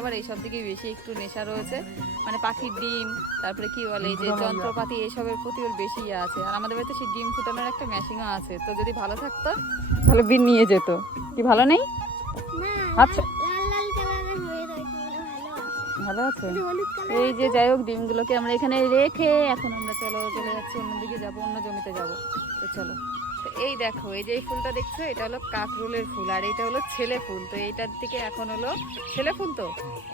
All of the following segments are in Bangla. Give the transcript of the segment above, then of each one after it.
আবার এইসব দিকে বেশি একটু নেশা রয়েছে, মানে পাখির ডিম, তারপরে কি বলে এই যে যন্ত্রপাতি, এইসবের প্রতি ওর বেশি ইয়ে আছে। আর আমাদের বাড়িতে সেই ডিম ফুটানোর একটা মেশিনও আছে, তো যদি ভালো থাকতো তাহলে বিন নিয়ে যেত। কি ভালো নেই? আচ্ছা, ভালো আছে। এই যে যাই হোক, ডিমগুলোকে আমরা এখানে রেখে এখন আমরা চলে যাচ্ছি অন্যদিকে, যাবো অন্য জমিতে যাব। তো চলো। তো এই দেখো, এই যে এই ফুলটা দেখছো, এটা হলো কাকরোলের ফুল, আর এটা হলো ছেলে ফুল। তো এইটার দিকে এখন হলো ছেলে ফুল, তো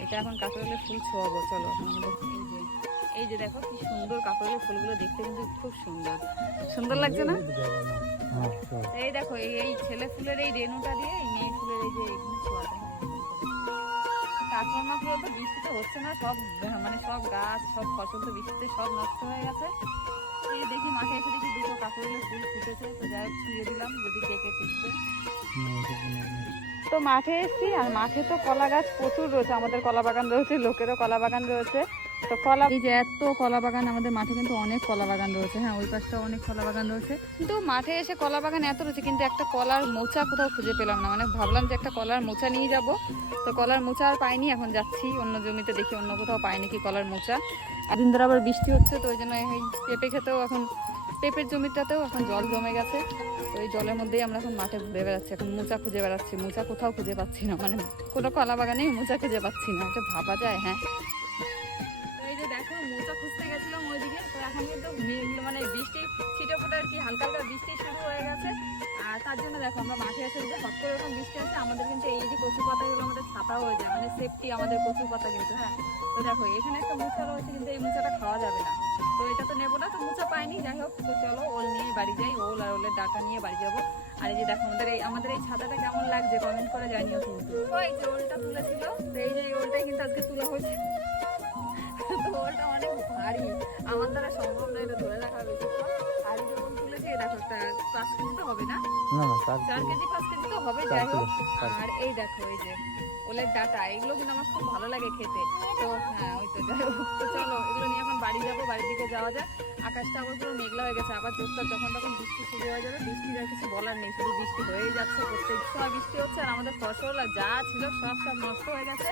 এটা এখন কাকরোলের ফুল ছোঁয়াবো। চলো আমাদের এই যে দেখো কি সুন্দর কাকরোলের ফুলগুলো, দেখতে কিন্তু খুব সুন্দর সুন্দর লাগছে না? এই দেখো, এই ছেলে ফুলের এই রেণুটা দিয়ে এই মেয়ে ফুলের এই যে এখানে ছোঁয়াতে হয়। তারপর মাত্র তো বৃষ্টিতে হচ্ছে না, সব মানে সব গাছ সব ফসল তো বৃষ্টিতে সব নষ্ট হয়ে গেছে। এই দেখি মাঠে এসে দেখি দুটো কাকরোলের ফুল ফুটেছে, তো যাই হোক ছুঁয়ে দিলাম যদি পেকে টিকবে। তো মাঠে এসছি, আর মাঠে তো কলা গাছ প্রচুর রয়েছে, আমাদের কলা বাগান রয়েছে, লোকেরও কলা বাগান রয়েছে। তো কলা, এই যে এত কলা বাগান আমাদের মাঠে, কিন্তু অনেক কলা বাগান রয়েছে। হ্যাঁ, ওই পাশটা অনেক কলা বাগান রয়েছে, কিন্তু মাঠে এসে কলা বাগান এত রয়েছে, কিন্তু একটা কলার মোচা কোথাও খুঁজে পেলাম না। মানে ভাবলাম যে একটা কলার মোচা নিয়ে যাব, তো কলার মোচা আর পাইনি। এখন যাচ্ছি অন্য জমিতে, দেখি অন্য কোথাও পাই নাকি কলার মোচা। আর দিন ধরে আবার বৃষ্টি হচ্ছে, তো ওই জন্য এই পেঁপে খেতেও এখন, পেঁপের জমিটাতেও এখন জল জমে গেছে। তো এই জলের মধ্যেই আমরা এখন মাঠে ঘুরে বেড়াচ্ছি, এখন মোচা খুঁজে বেড়াচ্ছি। মোচা কোথাও খুঁজে পাচ্ছি না, মানে কোনো কলা বাগানে মোচা খুঁজে পাচ্ছি না, এটা ভাবা যায়? হ্যাঁ, এই যে দেখো মোচা খুঁজতে গেছিলাম ওইদিকে, তো এখন কিন্তু মানে বৃষ্টি ছিটে ফোটে আর কি, হালকা হালকা বৃষ্টি শুরু হয়ে গেছে। আর তার জন্য দেখো আমরা মাঠে এসে যদি হট করে এরকম বৃষ্টি আসে, আমাদের কিন্তু এই যে কচু পাতাগুলো আমাদের ছাতা হয়ে যায়, মানে সেফটি আমাদের কচু পাতা কিন্তু। হ্যাঁ, তো দেখো এখানে একটা মোচা রয়েছে, কিন্তু এই মোচাটা খাওয়া যাবে না, তো এটা তো নেবো না, তো মোচা পাইনি। যাই হোক, তো চলো ওল নিয়ে বাড়ি যাই, ওল আর ওলের ডাটা নিয়ে বাড়ি যাবো। আর এই যে দেখো আমাদের এই ছাতাটা কেমন লাগছে কমেন্ট করে জানিও কিন্তু। তো এই যে ওলটা তুলেছিল, তো এই যে ওলটাই কিন্তু আজকে তোলা হয়েছে। তো ওলটা অনেক ভারী, আমার দ্বারা সম্ভব নয় এটা ধরে রাখা বেশিক্ষণ। আর এই যে ওল তুলেছে, দেখো একটা 5 কেজি তো হবে না, 4 কেজি 5 কেজি তো হবে। যাই হোক, আর এই দেখো এই যে ওলের ডাটা, এগুলো কিন্তু আমার খুব ভালো লাগে খেতে। তো হ্যাঁ, ওই তো যাই হোক, তো চলো এগুলো নিয়ে এখন বাড়ি যাবো, বাড়ির দিকে যাওয়া যায়। আকাশটা আবার পুরো মেঘলা হয়ে গেছে, আবার জোরটা যখন তখন বৃষ্টি শুরু হয়ে যাবে। বৃষ্টির আর কিছু বলার নেই, শুধু বৃষ্টি হয়েই যাচ্ছে, প্রত্যেক সময় বৃষ্টি হচ্ছে। আর আমাদের ফসল আর যা ছিল সব নষ্ট হয়ে গেছে।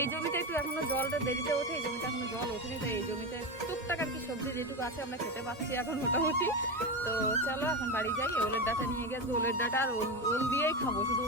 এই জমিতে একটু এখনো জলটা দেরিতে ওঠে, এই জমিতে এখনো জল ওঠেনি, তাই এই জমিতে টুকটাক আর কি সবজি যেটুকু আছে আমরা খেতে পাচ্ছি এখন মোটামুটি। তো চলো এখন বাড়ি যাই, ওলের ডাটা নিয়ে গেছে, ওলের ডাটা আর ওল দিয়েই খাবো শুধু।